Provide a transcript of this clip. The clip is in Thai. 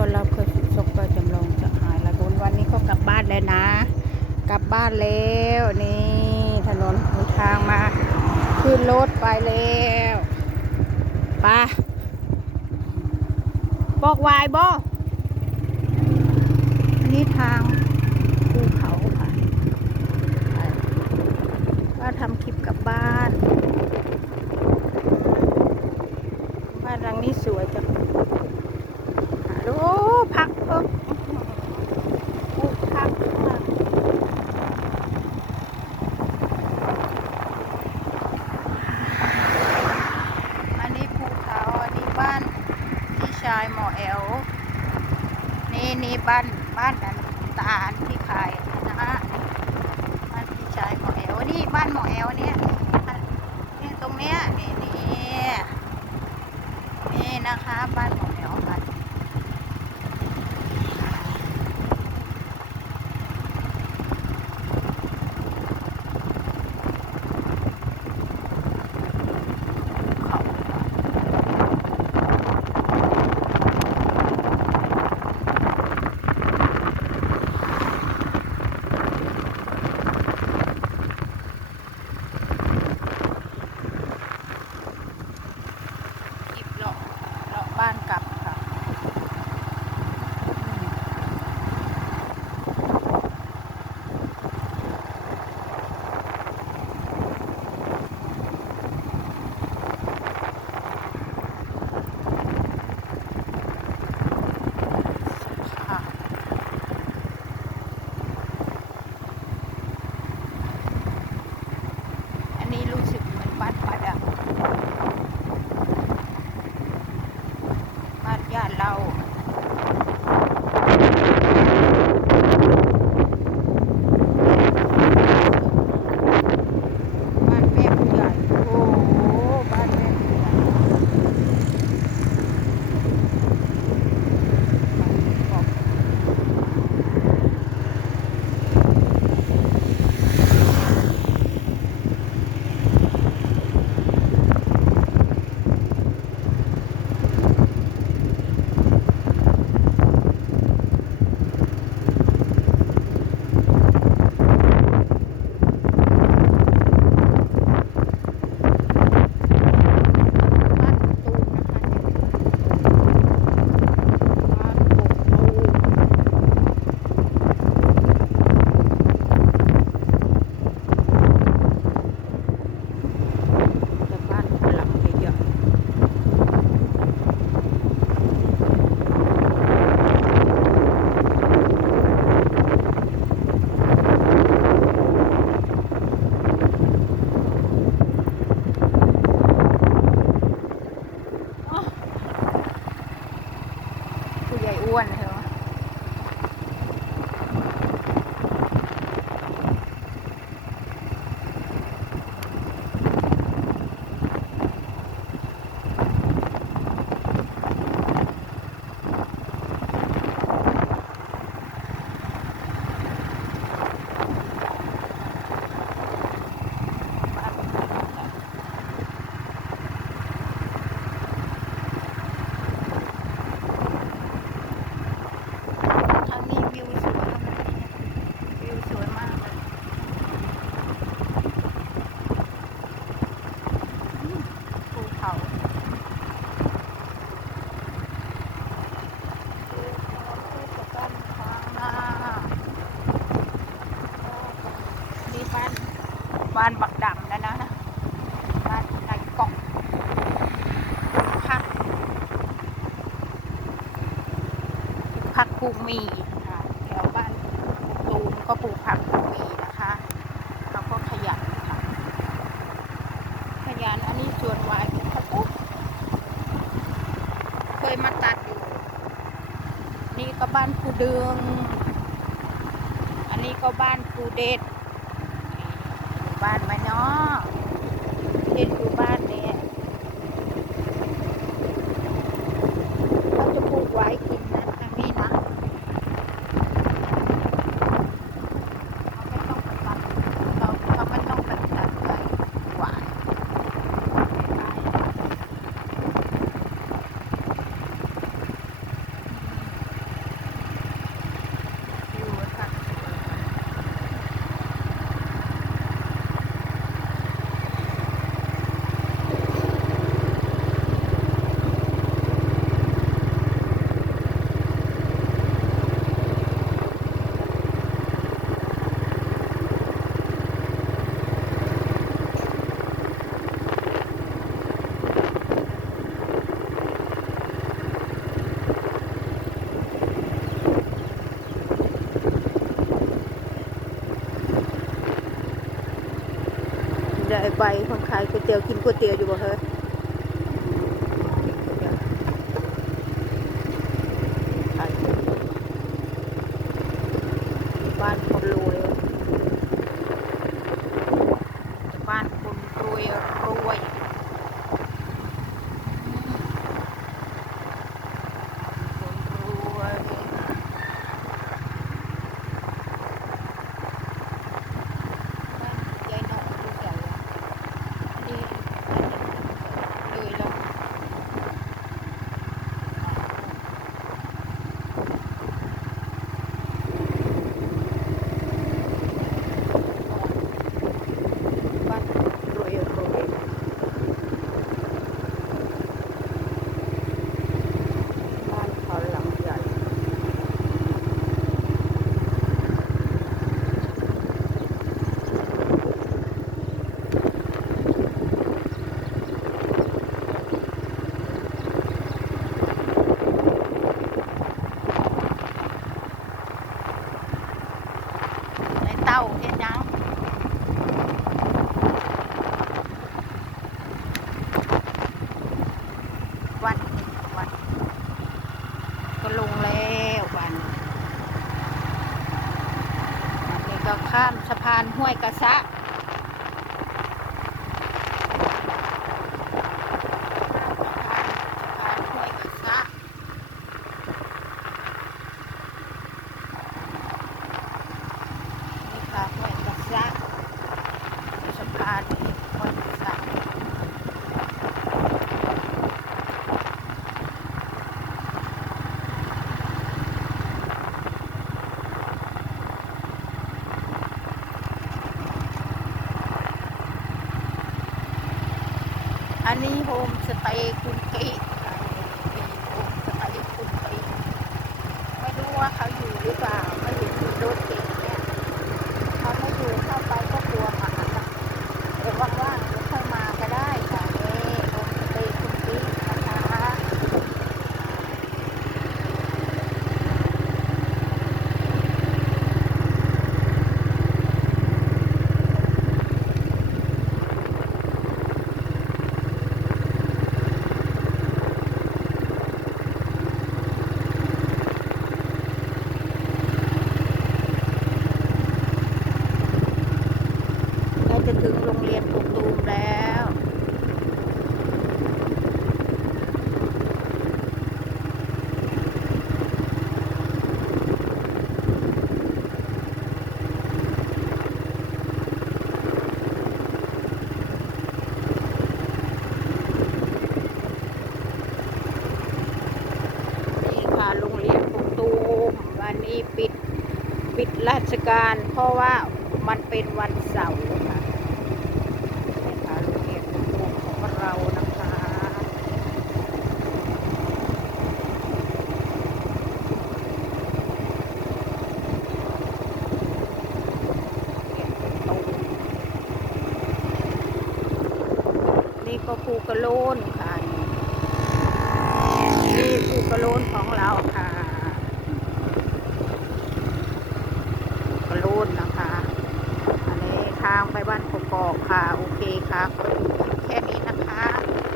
ต้อนรับเคยฝึกชกก็จำลองจะหายละบุญวันนี้ก็กลับบ้านแล้วนะ กลับบ้านแล้วนี่ถนนหนทางมาขึ้นรถไปแล้วไปะบอกวายบออันนี้ทางภูเขาค่ะไปว่าทำคลิปกลับบ้าน บ้านหลังนี้สวยจังโอ้พักเพิ่มโอ้พักมากอันนี้ภูเขาอันนี้บ้านพี่ชายหมอแอล นี่นี่ บ้านบ้านนันตาลที่ขายนะฮะบ้านพี่ชายหมอแอลนี่บ้านหมอแอลเนี่ยเนี่ยตรงเนี้ยนี่นี่นี่นะคะบ้าน พักภูมีค่ะแถวบ้านตูมก็ปลูกผักภูมีนะคะเขาก็ขยันค่ะขยันอันนี้สวนวายของเขาปุ๊บเคยมาตัดอยู่ นี่ก็บ้านภูเดือง อันนี้ก็บ้านภูเด็ดอยู่บ้านไหมเนาะเห็นอยู่บ้านเนี่ยเขาจะปลูกไว้กินนะทางนี้นะเขาไม่ต้องไปตัดเขาเขาไม่ต้องไปตัดไปหวาน ไปคนขายก๋วยเตี๋ยวกินก๋วยเตี๋ยวอยู่บ่เฮ้ยขายบ้านคนรวยบ้านคนรวยรวยคนรวย บ้านยายหนองดูใหญ่อะนี่เลยแล้วบ้านรวยรวยบ้านเขาหลังใหญ่ ในเต้าเฮ็ดหยังวันวัน ก็ลงแล้ววันอันนี้ก็ข้ามสะพานห้วยกระสะข้ามสะพานสะพานห้วยกระซะ นี่ค่ะห้วยกระซะสะพานห้วยกระซะอันนี้ โฮมสเตย์คุณกิโฮมสเตย์คุณกิไม่รู้ว่าเขาอยู่หรือเปล่าไม่เห็นมีรถเก่งเนี่ยเขาไม่อยู่เข้าไปก็กลัวหมาค่ะเดี๋ยวว่างๆเดี๋ยวค่อยมาก็ได้ค่ะนี่โอเคคุณพี่นะคะ ใกล้จะถึงโรงเรียนปุกตูมแล้ว นี่ค่ะโรงเรียนปุกตูมวันนี้ปิด ปิด ราชการ เพราะว่ามันเป็นวันเสาร์ค่ะนี่ค่ะโรงเรียนของเรานะคะนี่ก็ภูกระโลนค่ะนี่ภูกระโลนของเรา ไปบ้านกอกค่ะ โอเคค่ะบแค่นี้นะคะ